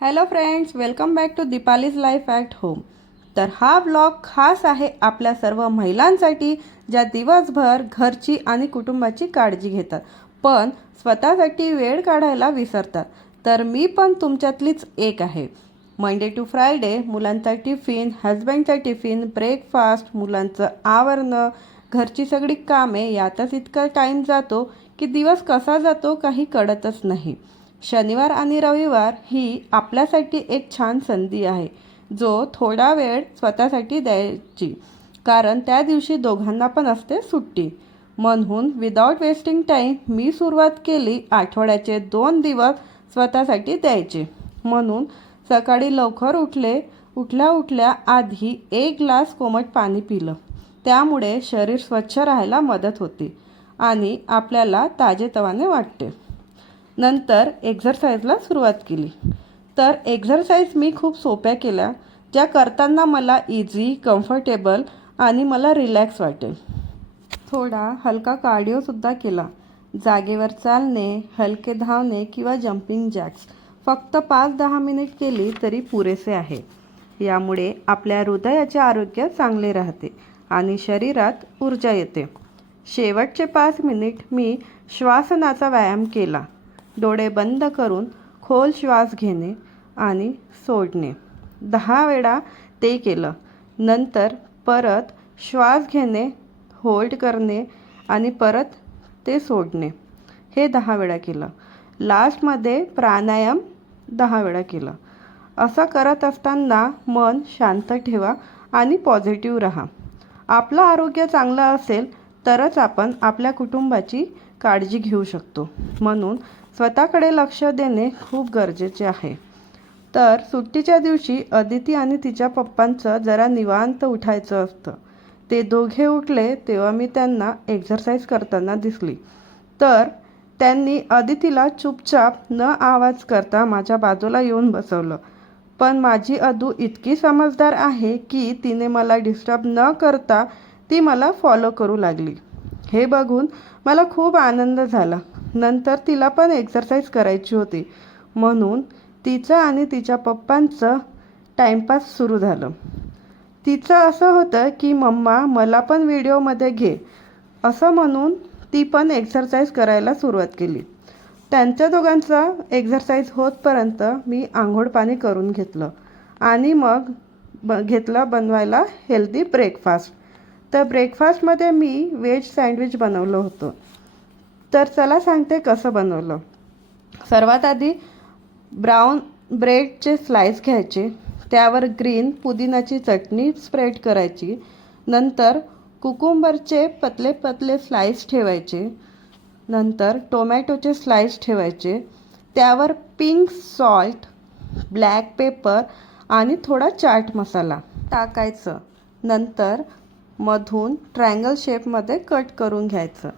Hello friends, welcome back to Deepali's life at home. तर हा vlog खास आहे आपल्या सर्व महिलांसाठी ज्या दिवसभर घरची आणि कुटुंबाची काळजी घेतात पण स्वतःसाठी वेळ काढायला विसरतात. तर मी पण तुमच्यातलीच एक आहे. मंडे टू फ्रायडे मुलांचा टिफिन, हजबंडचा टिफिन, ब्रेकफास्ट, मुलांचं आवरणं, घरची सगळी कामे यातच इतका टाईम जातो की दिवस कसा जातो काही कळतच नाही. शनिवार आणि रविवार ही आपल्यासाठी एक छान संधी आहे जो थोडा वेळ स्वतःसाठी द्यायची, कारण त्या दिवशी दोघांना पण असते सुट्टी. म्हणून विदाऊट वेस्टिंग टाईम मी सुरुवात केली आठवड्याचे 2 दिवस स्वतःसाठी द्यायचे. म्हणून सकाळी लवकर उठल्या उठल्या आधी 1 ग्लास कोमट पाणी पिलं. त्यामुळे शरीर स्वच्छ राहायला मदत होते आणि आपल्याला ताजेतवाने वाटते. नंतर एक्झरसाईजला सुरुवात केली. तर एक्झरसाईज मी खूप सोप्या केल्या ज्या करताना मला इझी, कम्फर्टेबल आणि मला रिलॅक्स वाटेल. थोडा हलका कार्डिओसुद्धा केला. जागेवर चालणे, हलके धावणे किंवा जम्पिंग जॅक्स फक्त 5-10 मिनिट केली तरी पुरेसे आहे. यामुळे आपल्या हृदयाचे आरोग्य चांगले राहते आणि शरीरात ऊर्जा येते. शेवटचे 5 मिनिट मी श्वासनाचा व्यायाम केला. डोळे बंद करून खोल श्वास घेणे आणि सोडणे 10 वेळा ते केलं. नंतर परत श्वास घेणे, होल्ड करणे आणि परत ते सोडणे हे 10 वेळा केलं. लास्टमध्ये प्राणायाम 10 वेळा केलं. असं करत असताना मन शांत ठेवा आणि पॉझिटिव्ह राहा. आपलं आरोग्य चांगलं असेल तरच आपण आपल्या कुटुंबाची काळजी घेऊ शकतो. म्हणून स्वतःकडे लक्ष देणे खूप गरजेचे आहे. तर सुट्टीच्या दिवशी अदिती आणि तिच्या पप्पांचं जरा निवांत उठायचं असतं. ते दोघे उठले तेव्हा मी त्यांना एक्झरसाईज करताना दिसली. तर त्यांनी अदितीला चुपचाप न आवाज करता माझ्या बाजूला येऊन बसवलं. पण माझी अदू इतकी समजदार आहे की तिने मला डिस्टर्ब न करता ती मला फॉलो करू लागली. हे बघून मला खूप आनंद झाला. नंतर तिला पण एक्झरसाईज करायची होती म्हणून तिचं आणि तिच्या पप्पांचं टाईमपास सुरू झालं. तिचं असं होतं की मम्मा मला पण व्हिडिओमध्ये घे असं म्हणून ती पण एक्झरसाईज करायला सुरुवात केली. त्यांच्या दोघांचा एक्झरसाईज होतपर्यंत मी आंघोळ पाणी करून घेतलं आणि मग घेतलं बनवायला हेल्दी ब्रेकफास्ट. तर ब्रेकफास्टमध्ये मी व्हेज सँडविच बनवलं होतं. तर चला सांगते कसं बनवलं. सर्वात आधी ब्राऊन ब्रेडचे स्लाइस घ्यायचे, त्यावर ग्रीन पुदिनाची चटणी स्प्रेड करायची. नंतर कुकुंबरचे पतले पतले स्लाइस ठेवायचे. नंतर टोमॅटोचे स्लाइस ठेवायचे. त्यावर पिंक सॉल्ट, ब्लॅक पेपर आणि थोडा चाट मसाला टाकायचं. नंतर मधून ट्रायंगल शेपमध्ये कट करून घ्यायचं.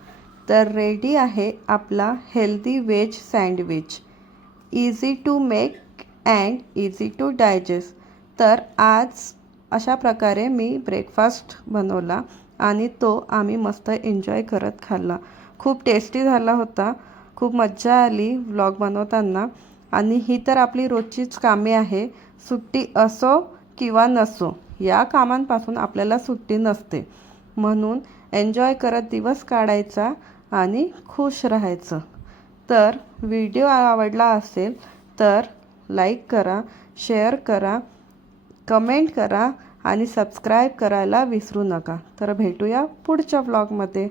तर रेडी आहे आपला healthy veg sandwich. Easy to make and easy to digest. तर आज अशा प्रकारे मी ब्रेकफास्ट बनवला आणि तो आम्ही मस्त एन्जॉय करत खाल्ला. खूप टेस्टी झाला होता. खूप मज्जा आली व्लॉग बनवताना. आणि ही तर आपली रोजचीच कामे आहे. सुट्टी असो किंवा नसो, या कामांपासून आपल्याला सुट्टी नसते. म्हणून एन्जॉय करत दिवस काढायचा आणि खुश राहायचं. तर व्हिडिओ आवडला असेल तर लाईक करा, शेअर करा, कमेंट करा आणि सबस्क्राईब करायला विसरू नका. तर भेटूया पुढच्या व्लॉगमध्ये.